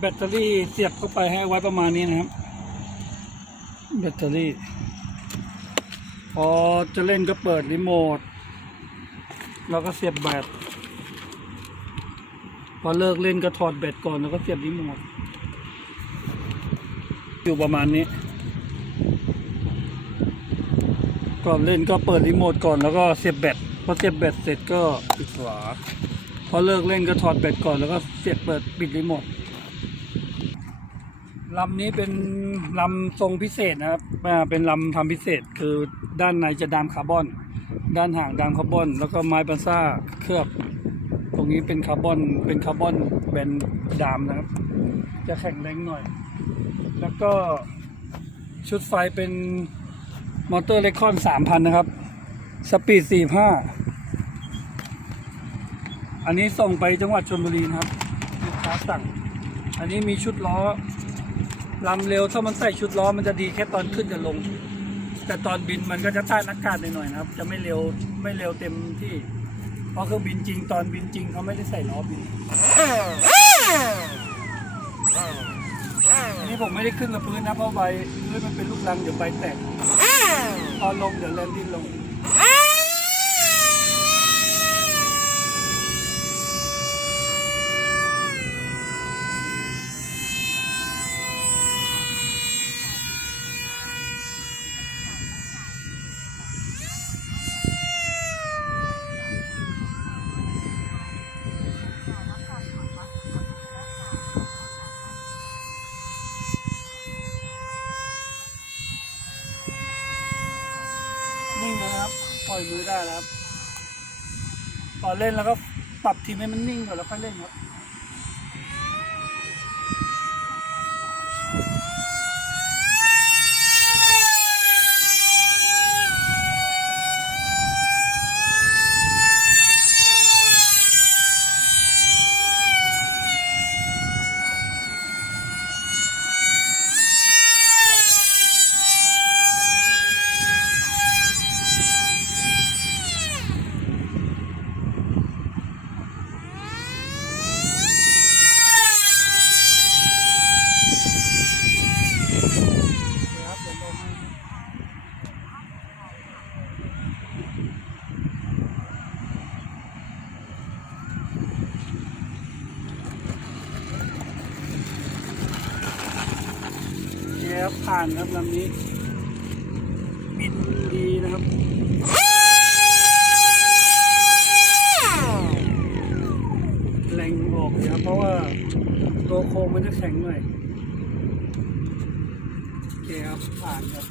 แบตเตอรี่เสียบเข้าไปให้ไว้ประมาณนี้นะครับ แบตเตอรี่พอจะเล่นก็เปิดรีโมทแล้วก็เสียบแบตพอเลิกเล่นก็ถอดแบตก่อนแล้วก็เสียบรีโมทอยู่ประมาณนี้ก่อนเล่นก็เปิดรีโมทก่อนแล้วก็เสียบแบตพอเสียบแบตเสร็จก็ปิดฝาพอเลิกเล่นก็ถอดแบตก่อนแล้วก็เสียบเปิดปิดรีโมท ลำนี้เป็นลำทรงพิเศษนะครับเป็นลำทำพิเศษคือด้านในจะดามคาร์บอน ด้านห่างดามคาร์บอน แล้วก็ไม้บันซ่าเคลือบ ตรงนี้เป็นคาร์บอน เป็นคาร์บอนแบนดามนะครับ จะแข็งแรงหน่อย แล้วก็ชุดไฟเป็นมอเตอร์เลคอนสามพันนะครับ สปีดสี่ห้าอันนี้ส่งไปจังหวัดชลบุรีนะครับลูกค้าสั่ง อันนี้มีชุดล้อ ลำเร็วถ้ามันใส่ชุดล้อมันจะดีแค่ตอนขึ้นกับลง แต่ตอนบินมันก็จะต้านอากาศหน่อยๆนะครับ จะไม่เร็วไม่เร็วเต็มที่ เพราะเครื่องบินจริงตอนบินจริงเขาไม่ได้ใส่ล้อบินอันนี้ผมไม่ได้ขึ้นกับพื้นนะเพราะใบพื้นมันเป็นลูกรังเดี๋ยวใบแตกตอนลงเดี๋ยวแลนดิ้นลงนะครับ ปล่อยมือได้แล้วครับตอนเล่นแล้วก็ปรับทีมให้มันนิ่งก่อนแล้วค่อยเล่นครับ เดี๋ยวผ่านครับลำนี้ บินดีนะครับแรงออกนะครับเพราะว่าตัวโครงมันจะแข็งหน่อยโอเคครับผ่านครับ